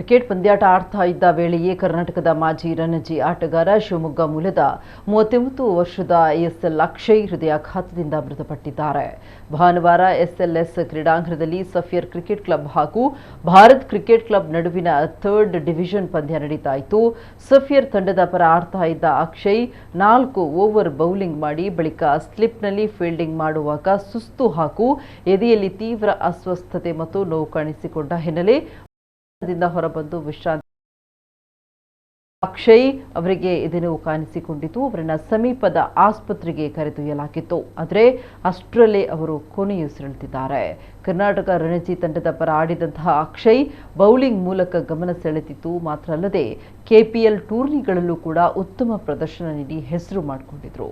Cricket ಪಂದ್ಯಾಟ ಆಡ್ತಾ ಇದ್ದ ವೇಳೆಯೇ ಕರ್ನಾಟಕದ ಮಾಜಿ ರಣಜಿ ಆಟಗಾರ ಶಿವಮೊಗ್ಗ ಮೂಲದ 39 ವರ್ಷದ ಎಸ್ಎಲ್ ಅಕ್ಷಯ್ ಹೃದಯಾಘಾತದಿಂದ ಮೃತಪಟ್ಟಿದ್ದಾರೆ. ಭಾನುವಾರ ಎಸ್ಎಲ್ಎಸ್ ಕ್ರೀಡಾಂಗಣದಲ್ಲಿ ಸಫಿಯರ್ ಕ್ರಿಕೆಟ್ ಕ್ಲಬ್ ಹಾಗೂ ಭಾರತ್ ಕ್ರಿಕೆಟ್ ಕ್ಲಬ್ ನಡುವಿನ 3rd ಡಿವಿಷನ್ ಪಂದ್ಯ ನಡೀತಾ ಇತ್ತು. ಸಫಿಯರ್ ತಂಡದ ಪರ ಆಡ್ತಾ ಇದ್ದ ಅಕ್ಷಯ್ 4 ಓವರ್ ಬೌಲಿಂಗ್ ಮಾಡಿ ಬಳಿಕ ಸ್ಲಿಪ್ನಲ್ಲಿ ಫೀಲ್ಡಿಂಗ್ ಮಾಡುವಾಗ ಸುಸ್ತು ಹಾಗೂ ಎದೆಯಲ್ಲಿ ತೀವ್ರ ಅಸ್ವಸ್ಥತೆ ಮತ್ತು ನೋವು ಕಾಣಿಸಿಕೊಂಡ ಹಿನ್ನೆಲೆ ದಿಂದ ಹೊರಬಂದು ವಿಶ್ರಾಂತಿ ಅಕ್ಷಯ್ ಅವರಿಗೆ ಎದೆನೋವು ಕಾಣಿಸಿಕೊಂಡಿತು. ಅವರನ್ನು ಸಮೀಪದ ಆಸ್ಪತ್ರೆಗೆ ಕರೆದೊಯ್ಯಲಾಗಿತ್ತು. ಆದರೆ ಅಷ್ಟರಲ್ಲೇ ಅವರು ಕೊನೆಯುಸಿರೆಳೆದಿದ್ದಾರೆ. ಕರ್ನಾಟಕ ರಣಜಿ ತಂಡದ ಪರ ಆಡಿದಂತಹ ಅಕ್ಷಯ್ ಬೌಲಿಂಗ್ ಮೂಲಕ ಗಮನ ಸೆಳೆದಿತ್ತು. ಮಾತ್ರ ಅಲ್ಲದೆ ಕೆಪಿಎಲ್ ಟೂರ್ನಿಗಳಲ್ಲೂ ಕೂಡ ಉತ್ತಮ ಪ್ರದರ್ಶನ ನೀಡಿ ಹೆಸರು ಮಾಡಿಕೊಂಡಿದ್ರು.